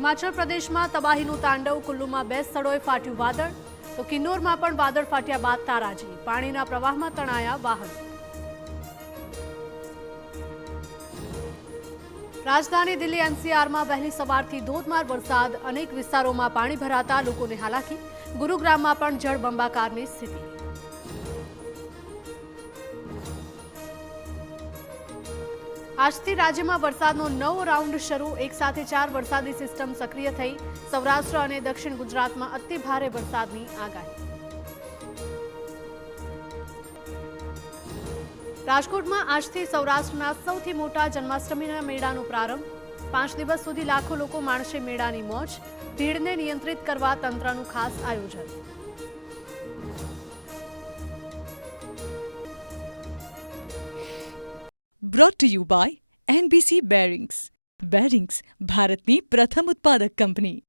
હિમાચલ પ્રદેશમાં તબાહીનું તાંડવ, કુલ્લુમાં 2 સ્થળોએ ફાટ્યું વાદળ, તો કિન્નોરમાં પણ વાદળ ફાટ્યા બાદ તારાજી, પાણીના પ્રવાહમાં તણાયા વાહનો. રાજધાની દિલ્હી એનસીઆરમાં વહેલી સવારથી ધોધમાર વરસાદ, અનેક વિસ્તારોમાં પાણી ભરાતા લોકોને હાલાકી, ગુરુગ્રામમાં પણ જળબંબાકારની સ્થિતિ. આજથી રાજ્યમાં વરસાદનો નવો રાઉન્ડ શરૂ, એક સાથે 4 વરસાદી સિસ્ટમ સક્રિય થઈ, સૌરાષ્ટ્ર અને દક્ષિણ ગુજરાતમાં અતિ ભારે વરસાદની આગાહી. રાજકોટમાં આજથી સૌરાષ્ટ્રના સૌથી મોટા જન્માષ્ટમીના મેળાનો પ્રારંભ, 5 દિવસ સુધી લાખો લોકો માણશે મેળાની મોજ, ભીડને નિયંત્રિત કરવા તંત્રનું ખાસ આયોજન.